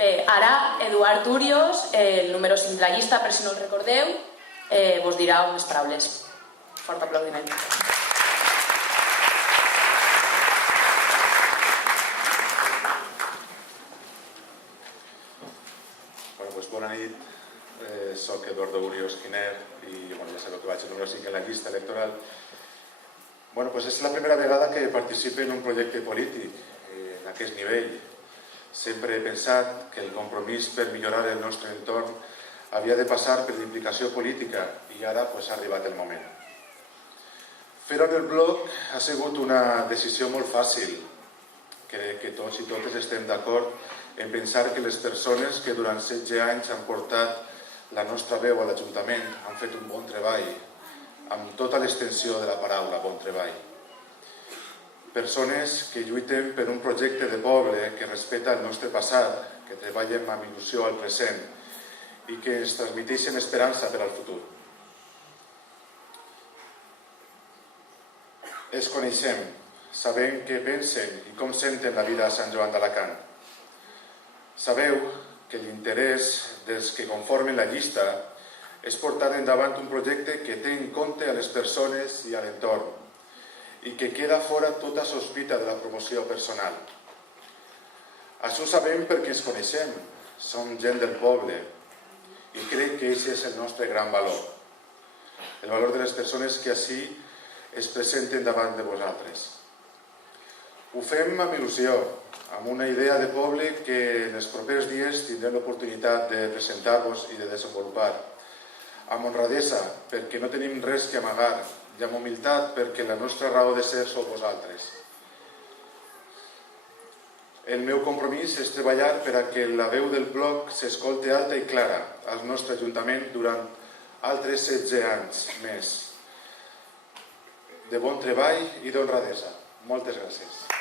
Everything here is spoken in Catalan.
Bé, ara Eduard Urios, el número 5 de la llista, per si no el recordeu, vos dirà unes paraules. Fort aplaudiment. Bona nit, soc Eduardo Urios Giner i ja sabeu que vaig el número 5 en la llista electoral. És la primera vegada que participo en un projecte polític en aquest nivell. Sempre he pensat que el compromís per millorar el nostre entorn havia de passar per l'implicació política i ara ha arribat el moment. Fer-ho en el bloc ha sigut una decisió molt fàcil. Crec que tots i totes estem d'acord en pensar que les persones que durant 16 anys han portat la nostra veu a l'Ajuntament han fet un bon treball, amb tota l'extensió de la paraula bon treball. Persones que lluiten per un projecte de poble que respecta el nostre passat, que treballen amb il·lusió al present i que ens transmeteixen esperança per al futur. Els coneixem, sabem què pensen i com senten la vida a Sant Joan d'Alacant. Sabeu que l'interès dels que conformen la llista és portar endavant un projecte que té en compte a les persones i a l'entorn i que queda fora tota sospita de la promoció personal. Això ho sabem perquè ens coneixem, som gent del poble i crec que aquest és el nostre gran valor, el valor de les persones que ací es presenten davant de vosaltres. Ho fem amb il·lusió, amb una idea de poble que en els propers dies tindrem l'oportunitat de presentar-vos i de desenvolupar. Amb honradesa, perquè no tenim res que amagar, i amb humilitat, perquè la nostra raó de ser sou vosaltres. El meu compromís és treballar per a que la veu del bloc s'escolti alta i clara al nostre Ajuntament durant altres 16 anys més de bon treball i d'honradesa. Moltes gràcies.